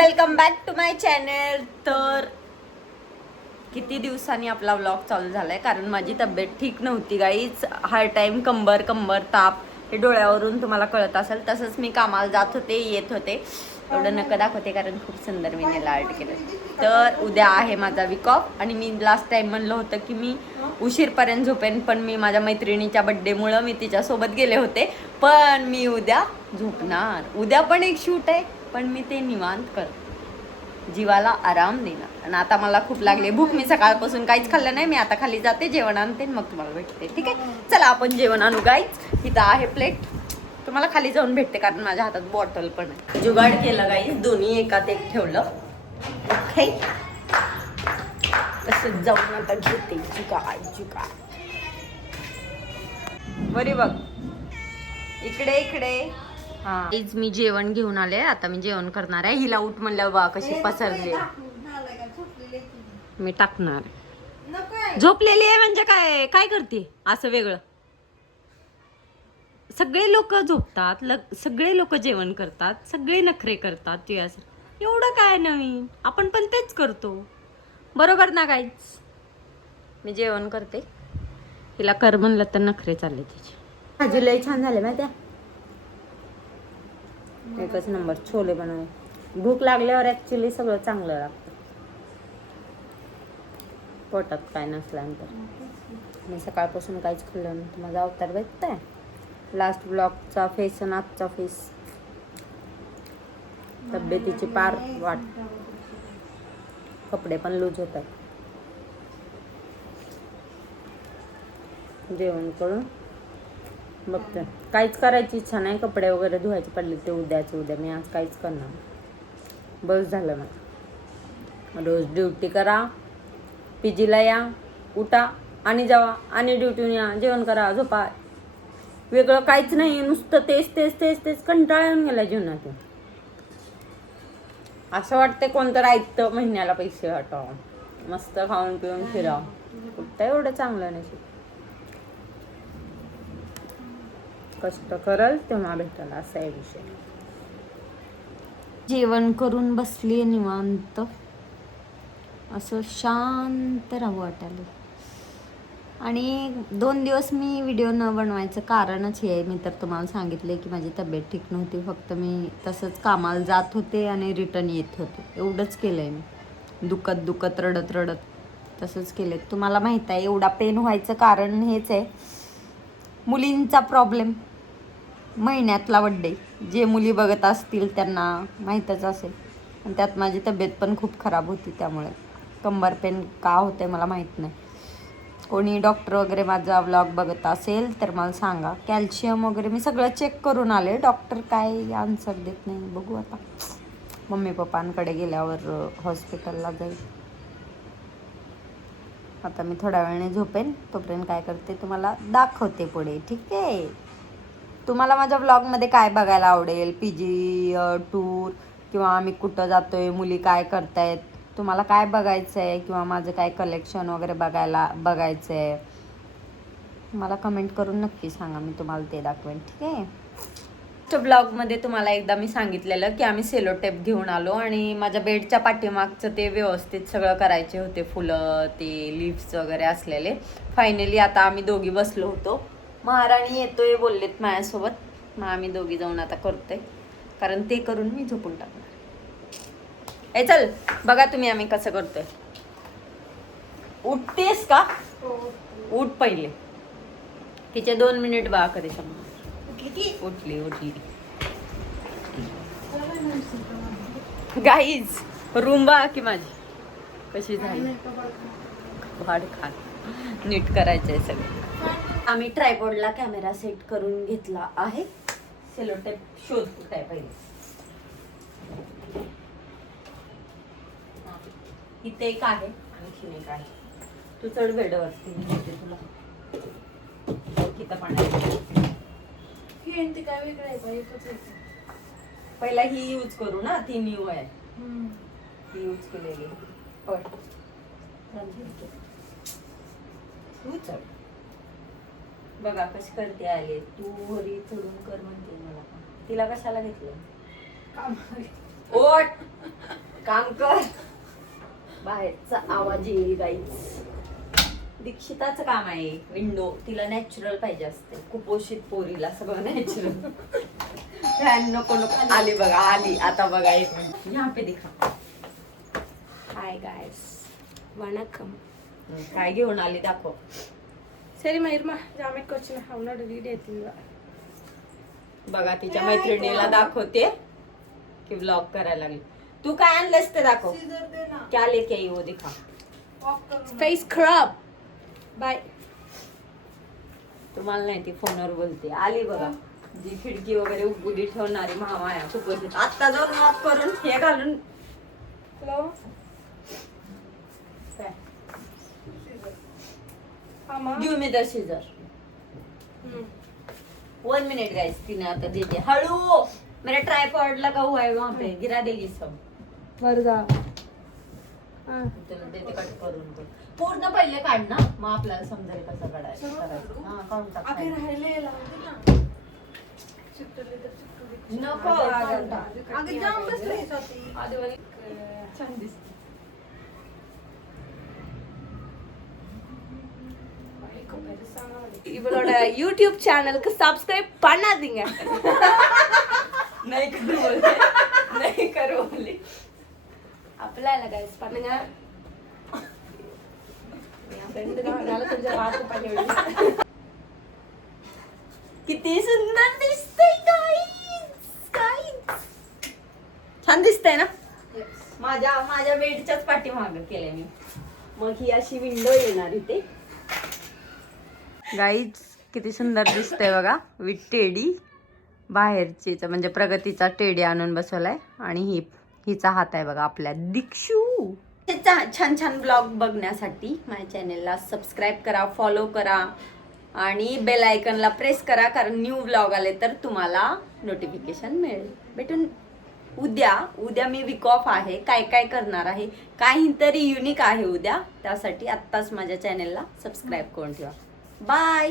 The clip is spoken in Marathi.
Welcome back to my channel. तर किती दिवसांनी आपला व्लॉग चालू झालाय कारण माझी तब्येत ठीक नव्हती गाईज. हर टाइम कंबर ताप हे डोळ्यावरून तुम्हाला कळत असेल. तसंच मी कामाला जात होते येत होते. एवढं नका दाखवते कारण खूप सुंदर मी नेल आर्ट केलं. तर उद्या आहे माझा वीक ऑफ आणि मी लास्ट टाइम म्हणलं होतं की मी उशीरपर्यंत झोपेन, पण मी माझ्या मैत्रिणीच्या बड्डेमुळं मी तिच्यासोबत गेले होते. पण मी उद्या झोपणार. उद्या पण एक शूट आहे, पण मी ते निवांत करते, जीवाला आराम देणार. आणि आता मला खूप लागले भूक. मी सकाळपासून काहीच खाल्लं नाही. मी आता खाली जाते, जेवण आणते, मग तुम्हाला भेटते. ठीक आहे, चला आपण जेवण आणू गाईज. इथं आहे प्लेट, तुम्हाला खाली जाऊन भेटते कारण माझ्या हातात बॉटल पण आहे. जुगाड केलं गाईज, दोन्ही एकात एक ठेवलं. ओके, कसं जाऊन आता घेते जुगाड. बरी बघ, इकडे हा. मी जेवण घेऊन आले. आता मी जेवण करणार आहे. हिला उठ म्हणल्यावर बा कशी पसरली. मी टाकणार. झोपलेली आहे म्हणजे काय काय करते असं वेगळं. सगळे लोक झोपतात, सगळे लोक जेवण करतात, सगळे नखरे करतात. तू असं एवढं काय नवीन, आपण पण तेच करतो बरोबर ना गाईच. मी जेवण करते, हिला कर म्हणलं तर नखरे चालले तिचे. भाजी लई छान झाले माहिती आहे, एकच नंबर. छोले बनवले. भूक लागल्यावर ऍक्च्युली सगळं चांगलं लागतं, पोटात काय नसल्यानंतर. मी सकाळपासून काहीच खाल्लं नाही. माझा अवतार भेटताय. लास्ट ब्लॉगचा फेस आणि आजचा फेस, तब्येतीची पार वाट. कपडे पण लूज होत आहेत. जेवण करून बघते. काहीच करायची इच्छा नाही. कपडे वगैरे धुवायचे पडले ते उद्या. मी आज काहीच करणार. बस झालं ना. रोज ड्युटी करा, पीजीला या, उठा आणि जावा आणि ड्युटीने या, जेवण करा, झोपा. वेगळं काहीच नाही. नुसतं तेच कंटाळा येऊन गेला जीवनातून. असं वाटतं कोणतं ऐकतं महिन्याला पैसे हटवा, मस्त खाऊन पिऊन फिरा. कुठं एवढं चांगलं नाही. कष्ट करल तेव्हा भेटल, असा आहे विषय. जेवण करून बसली निवांत, असं शांत राहू वाटायला. आणि 2 दिवस मी व्हिडिओ न बनवायचं कारणच हे आहे. मी तर तुम्हाला सांगितले की माझी तब्येत ठीक नव्हती. फक्त मी तसंच कामाला जात होते आणि रिटर्न येत होते, एवढंच केलं आहे मी. दुखत रडत तसंच केलं आहे. तुम्हाला माहीत आहे एवढा पेन व्हायचं कारण हेच आहे, मुलींचा प्रॉब्लेम. महिन्यातला बड्डे जे मुली बघत असतील त्यांना माहीतच असेल. आणि त्यात माझी तब्येत पण खूप खराब होती, त्यामुळे कंबर पेन का होते मला माहीत नाही. कोणी डॉक्टर वगैरे माझा व्लॉग बघत असेल तर मला सांगा. कॅल्शियम वगैरे मी सगळं चेक करून आले. डॉक्टर काय आन्सर देत नाही. बघू आता, मम्मी पप्पांकडे गेल्यावर हॉस्पिटलला जाईल. आता मी थोड्या वेळाने झोपेन, तोपर्यंत काय करते तुम्हाला दाखवते पुढे. ठीक आहे, तुम्हाला माझ्या व्लॉगमध्ये काय बघायला आवडेल? पीजी टूर किंवा आम्ही कुठं जातोय, मुली काय करतायत, तुम्हाला काय बघायचं आहे, किंवा माझं काय कलेक्शन वगैरे बघायचं आहे, मला कमेंट करून नक्की सांगा. मी तुम्हाला ते दाखवेन. ठीक आहे. ब्लॉगमध्ये तुम्हाला एकदा मी सांगितलेलं की आम्ही सेलो टेप घेऊन आलो आणि माझ्या बेडच्या पाठीमागचं ते व्यवस्थित सगळं करायचे होते, फुलं ते लीव्स वगैरे असलेले. फायनली आता आम्ही दोघी बसलो होतो. महाराणी येतोय बोललेत माझ्यासोबत, मग आम्ही दोघी जाऊन आता करतोय, कारण ते करून मी झोपून टाकणार. ए चल बघा तुम्ही आम्ही कसं करतोय. उठतेस का? उठ पहिले. तिचे 2 मिनिट बघा कधी समजा. उठली गाईज. रूम बघा की माझी कशी झाली. भाड खात नीट करायचंय सगळं. आम्ही ट्रायपॉडला कॅमेरा सेट करून घेतला आहे. सेलो टेप शोध कुठे आहे पहिले. इथे एक आहे, आणखीन एक आहे. तू चढ बेडवरती, तुला किती पाणी. काय वेगळं आहे. पहिला ही यूज करू ना, ती न्यू आहे. ती यूज केलेली. पण तू चढ बघा कशी करते. आले तू वरी चढून कर म्हणते मला. तिला कशाला घेतलं? ओट काम कर. बाहेरचा आवाज येईल गाईच. दीक्षिताचं काम आहे विंडो. तिला नॅचरल पाहिजे असते. कुपोषित पोरीला सगळं नॅचरल. फॅन नको नको. आली बघा आली. आता बघा 1 मिनिट. यहाँ पे दिखा. Hi guys वणकम. काय घेऊन आली दाखव. ಸರಿ ಮೈರ್ಮಾ ಜಾಮೆಟ್ ಕೊಚ್ಚಿನ ಅವನೋಡು ವಿಡಿಯೋ ಎತ್ತಿಲ್ವಾ बघा तिच्या मैत्रिणीला दाखवते की व्लॉग करायला लागली. तू काय आणलंस ते दाखव. क्या लेके आई वो दिखा. फेस खराब बाय. तुम्हाला नाही ती फोनवर बोलते. आली बघा जी खिडकी वगैरे उघडी ठेवणारी महामाया खूप. आता जाऊन ऑफ करून हे घालून हॅलो काय आमा give me the seizure. 1 minute guys. तिने आता देते हळू. मेरा ट्राइपॉड लगा हुआ है वहां पे. गिरा देगी सब. वर्गा तुला देते कट करून. पूर्ण पहिले काढ ना मग आपल्याला समजेल कसं काढायचं. हा काढून टाक. नको छान दिसते. இவளோட யூடியூப் சேனலுக்கு சப்ஸ்கிரைப் பண்ணாதீங்க. नहीं करो बोले. नहीं करो बोले. அப்படிலாம் இல்லை கைஸ் பண்ணுங்க. என் ஃப்ரெண்டு தான் அதனால கொஞ்சம் வாக்கு பண்ணி விடுங்க. किती सुंदर दिसतंय गाईज. छान दिसतंय ना. माझ्या बेडच्याच पाठीमागं केलंय मी. मग ही अशी विंडो येणार इथे. गाईज किती सुंदर दिसतंय बघा. With teddy. बाहेरचीच म्हणजे प्रगतीचा टेडी आणून बसवलाय. आणि हिचा हात आहे बघा आपल्या दीक्षू. छान छान ब्लॉग बघण्यासाठी माझ्या चॅनेलला सबस्क्राईब करा, फॉलो करा आणि बेल आयकनला प्रेस करा. कारण न्यू ब्लॉग आले तर तुम्हाला नोटिफिकेशन मिळेल. भेटून उद्या मी वीक ऑफ आहे. काय काय करणार आहे काहीतरी युनिक आहे उद्या. त्यासाठी आत्ताच माझ्या चॅनेलला सबस्क्राईब करून ठेवा. बाय.